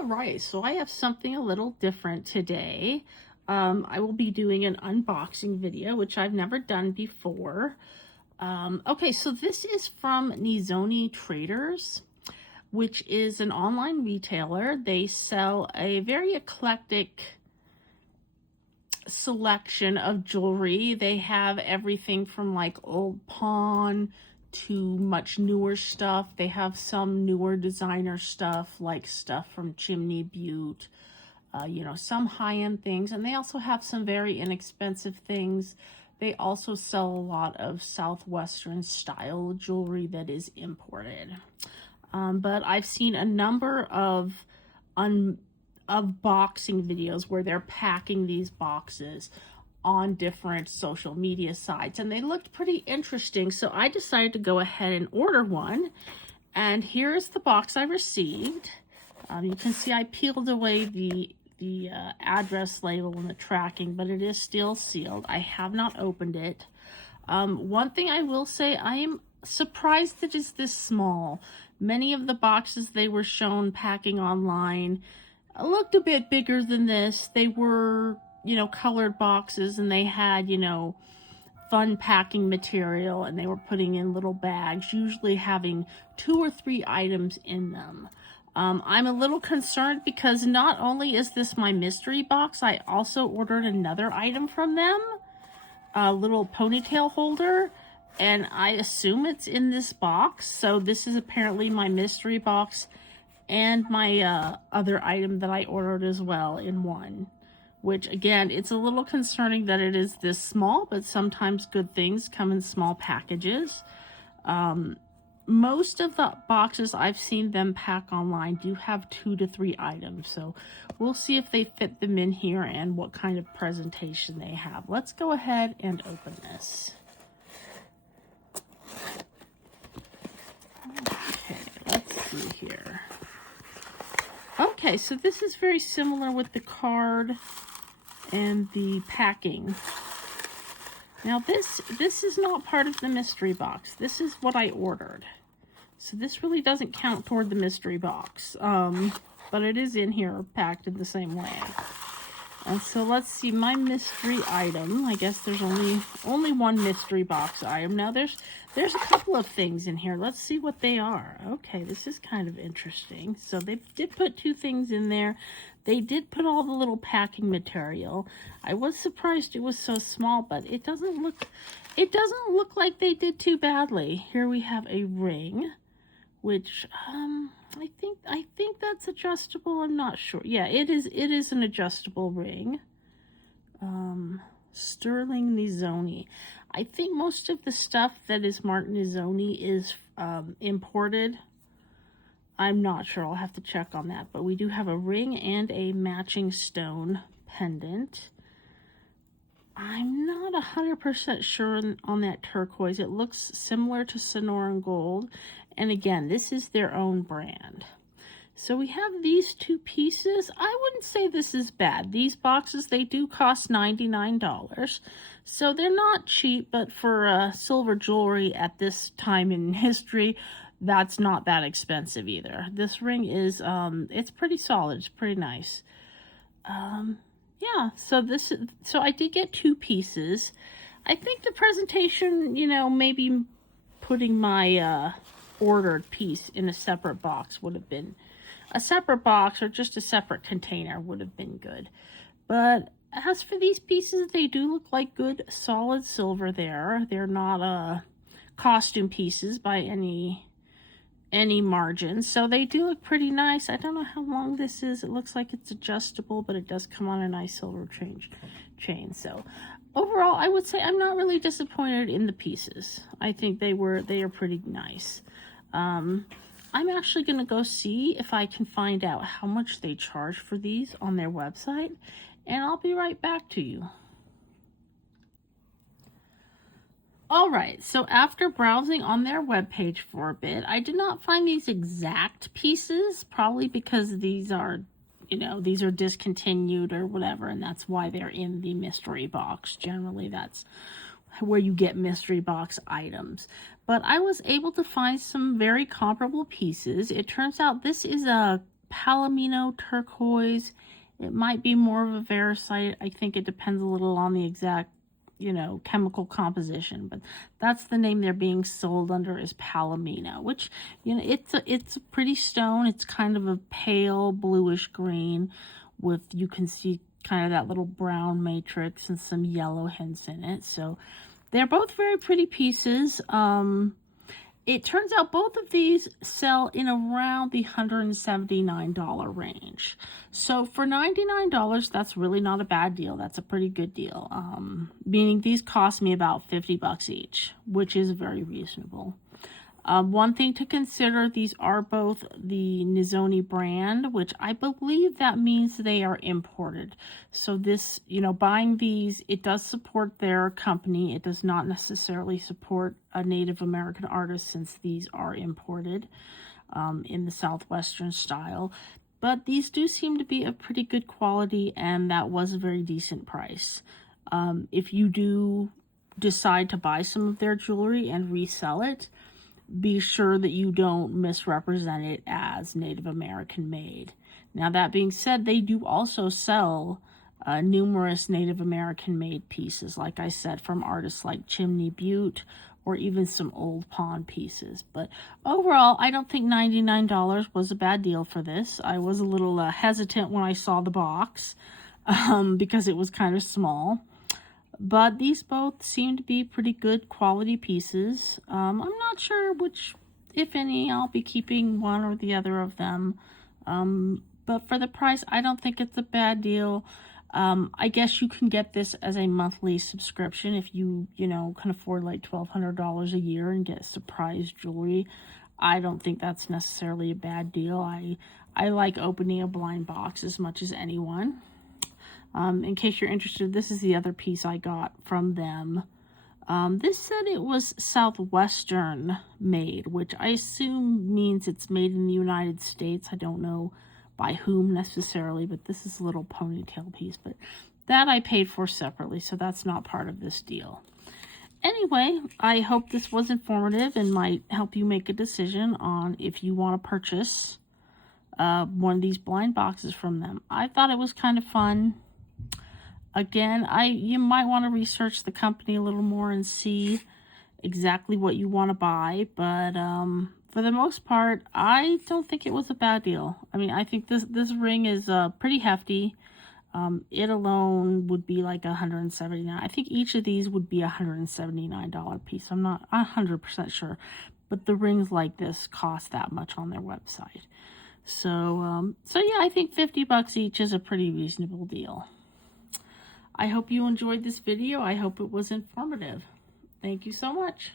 All right, so I have something a little different today. I will be doing an unboxing video, which I've never done before. Okay, so this is from Nizhoni Traders, which is an online retailer. They sell a very eclectic selection of jewelry. They have everything from like old pawn to much newer stuff. They have some newer designer stuff, like stuff from Chimney Butte, some high-end things, and they also have some very inexpensive things. They also sell a lot of southwestern style jewelry that is imported. But I've seen a number of boxing videos where they're packing these boxes on different social media sites, and they looked pretty interesting, so I decided to go ahead and order one. And here's the box I received. You can see I peeled away the address label and the tracking, but it is still sealed. I have not opened it. One thing I will say, I am surprised that it's this small. Many of the boxes they were shown packing online looked a bit bigger than this. They were, colored boxes, and they had, fun packing material, and they were putting in little bags, usually having 2 or 3 items in them. I'm a little concerned because not only is this my mystery box, I also ordered another item from them, a little ponytail holder, and I assume it's in this box. So this is apparently my mystery box and my other item that I ordered as well in one. Which, again, it's a little concerning that it is this small, but sometimes good things come in small packages. Most of the boxes I've seen them pack online do have 2 to 3 items, so we'll see if they fit them in here and what kind of presentation they have. Let's go ahead and open this. Okay, let's see here. Okay, so this is very similar with the card and the packing. Now this is not part of the mystery box. This is what I ordered. So this really doesn't count toward the mystery box. But it is in here packed in the same way. And so let's see, my mystery item. I guess there's only one mystery box item. Now there's a couple of things in here. Let's see what they are. Okay, this is kind of interesting. So they did put 2 things in there. They did put all the little packing material. I was surprised it was so small, but it doesn't look like they did too badly. Here we have a ring, which I think that's adjustable. I'm not sure. Yeah, it is an adjustable ring. Sterling Nizhoni. I think most of the stuff that is marked Nizhoni is imported. I'm not sure. I'll have to check on that. But we do have a ring and a matching stone pendant. I'm not 100% sure on that turquoise. It looks similar to Sonoran Gold. And again, this is their own brand. So we have these 2 pieces. I wouldn't say this is bad. These boxes, they do cost $99. So they're not cheap, but for silver jewelry at this time in history, that's not that expensive either. This ring is, it's pretty solid. It's pretty nice. Yeah, so I did get 2 pieces. I think the presentation, maybe putting my ordered piece in a separate box would have been, a separate box or just a separate container would have been good. But as for these pieces, they do look like good solid silver there. They're not costume pieces by any margin, so they do look pretty nice. I don't know how long this is. It looks like it's adjustable, but it does come on a nice silver chain. So overall, I would say I'm not really disappointed in the pieces. I think they are pretty nice. I'm actually going to go see if I can find out how much they charge for these on their website, and I'll be right back to you. Alright, so after browsing on their webpage for a bit, I did not find these exact pieces, probably because these are, these are discontinued or whatever, and that's why they're in the mystery box. Generally, that's where you get mystery box items. But I was able to find some very comparable pieces. It turns out this is a Palomino turquoise. It might be more of a varicite. I think it depends a little on the exact, you know, chemical composition, but that's the name they're being sold under, is Palomino, which, you know, it's a pretty stone. It's kind of a pale bluish green with, you can see kind of that little brown matrix and some yellow hints in it. So they're both very pretty pieces. It turns out both of these sell in around the $179 range. So for $99, that's really not a bad deal. That's a pretty good deal. Meaning these cost me about 50 bucks each, which is very reasonable. One thing to consider, these are both the Nizhoni brand, which I believe that means they are imported. So this, you know, buying these, it does support their company. It does not necessarily support a Native American artist, since these are imported in the southwestern style. But these do seem to be of pretty good quality, and that was a very decent price. If you do decide to buy some of their jewelry and resell it, be sure that you don't misrepresent it as Native American made. Now, that being said, they do also sell numerous Native American made pieces, like I said, from artists like Chimney Butte, or even some old pawn pieces. But overall, I don't think $99 was a bad deal for this. I was a little hesitant when I saw the box because it was kind of small. But these both seem to be pretty good quality pieces. I'm not sure which, if any, I'll be keeping one or the other of them. But for the price, I don't think it's a bad deal. I guess you can get this as a monthly subscription if you know, can afford like $1,200 a year and get surprise jewelry. I don't think that's necessarily a bad deal. I like opening a blind box as much as anyone. In case you're interested, this is the other piece I got from them. This said it was southwestern made, which I assume means it's made in the United States. I don't know by whom necessarily, but this is a little ponytail piece. But that I paid for separately, so that's not part of this deal. Anyway, I hope this was informative and might help you make a decision on if you want to purchase one of these blind boxes from them. I thought it was kind of fun. Again, you might want to research the company a little more and see exactly what you want to buy. But for the most part, I don't think it was a bad deal. I mean, I think this ring is pretty hefty. It alone would be like $179. I think each of these would be a $179 piece. I'm not 100% sure, but the rings like this cost that much on their website. So yeah, I think 50 bucks each is a pretty reasonable deal. I hope you enjoyed this video. I hope it was informative. Thank you so much.